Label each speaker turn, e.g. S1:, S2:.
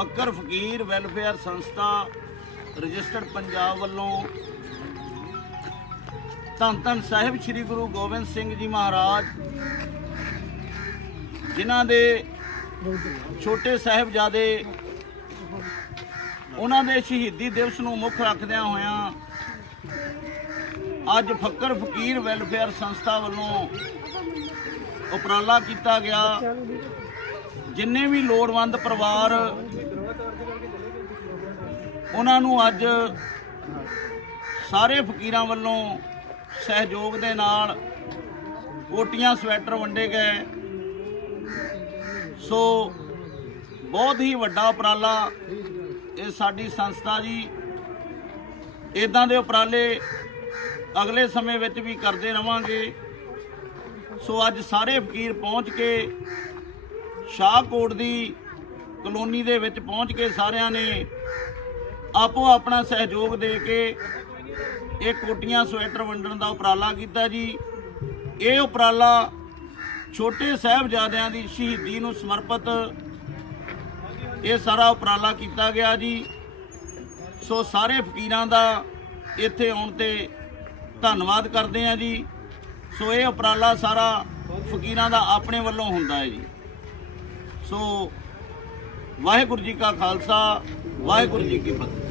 S1: ਫੱਕਰ ਫਕੀਰ ਵੈਲਫੇਅਰ ਸੰਸਥਾ ਰਜਿਸਟਰਡ ਪੰਜਾਬ ਵੱਲੋਂ ਧੰਨ ਧੰਨ ਸਾਹਿਬ ਸ੍ਰੀ ਗੁਰੂ ਗੋਬਿੰਦ ਸਿੰਘ ਜੀ ਮਹਾਰਾਜ, ਜਿਨ੍ਹਾਂ ਦੇ ਛੋਟੇ ਸਾਹਿਬਜ਼ਾਦੇ, ਉਹਨਾਂ ਦੇ ਸ਼ਹੀਦੀ ਦਿਵਸ ਨੂੰ ਮੁੱਖ ਰੱਖਦਿਆਂ ਹੋਇਆਂ ਅੱਜ ਫੱਕਰ ਫਕੀਰ ਵੈਲਫੇਅਰ ਸੰਸਥਾ ਵੱਲੋਂ ਉਪਰਾਲਾ ਕੀਤਾ ਗਿਆ। ਜਿੰਨੇ ਵੀ ਲੋੜਵੰਦ ਪਰਿਵਾਰ ਉਹਨਾਂ ਨੂੰ ਅੱਜ ਸਾਰੇ ਫਕੀਰਾਂ ਵੱਲੋਂ ਸਹਿਯੋਗ ਦੇ ਨਾਲ ਕੋਟੀਆਂ, ਸਵੈਟਰ ਵੰਡੇ ਗਏ। ਸੋ ਬਹੁਤ ਹੀ ਵੱਡਾ ਉਪਰਾਲਾ ਇਹ ਸਾਡੀ ਸੰਸਥਾ ਜੀ। ਇਦਾਂ ਦੇ ਉਪਰਾਲੇ ਅਗਲੇ ਸਮੇਂ ਵਿੱਚ ਵੀ ਕਰਦੇ ਰਵਾਂਗੇ। ਸੋ ਅੱਜ ਸਾਰੇ ਫਕੀਰ ਪਹੁੰਚ ਕੇ ਸ਼ਾਹਕੋਟ ਦੀ ਕਲੋਨੀ ਦੇ ਵਿੱਚ ਪਹੁੰਚ ਕੇ ਸਾਰਿਆਂ ਨੇ ਆਪੋ ਆਪਣਾ ਸਹਿਯੋਗ ਦੇ ਕੇ ਇਹ ਕੋਟੀਆਂ ਸਵੈਟਰ ਵੰਡਣ ਦਾ ਉਪਰਾਲਾ ਕੀਤਾ ਜੀ। ਇਹ ਉਪਰਾਲਾ ਛੋਟੇ ਸਾਹਿਬਜ਼ਾਦਿਆਂ ਦੀ ਸ਼ਹੀਦੀ ਨੂੰ ਸਮਰਪਿਤ ਇਹ ਸਾਰਾ ਉਪਰਾਲਾ ਕੀਤਾ ਗਿਆ ਜੀ। ਸੋ ਸਾਰੇ ਫਕੀਰਾਂ ਦਾ ਇੱਥੇ ਆਉਣ ਤੇ ਧੰਨਵਾਦ ਕਰਦੇ ਆ ਜੀ। ਸੋ ਇਹ ਉਪਰਾਲਾ ਸਾਰਾ ਫਕੀਰਾਂ ਦਾ ਆਪਣੇ ਵੱਲੋਂ ਹੁੰਦਾ ਹੈ ਜੀ। ਸੋ ਵਾਹਿਗੁਰੂ ਜੀ ਕਾ ਖਾਲਸਾ ਵਾਹਿਗੁਰੂ ਜੀ ਕੀ ਫਤਿਹ।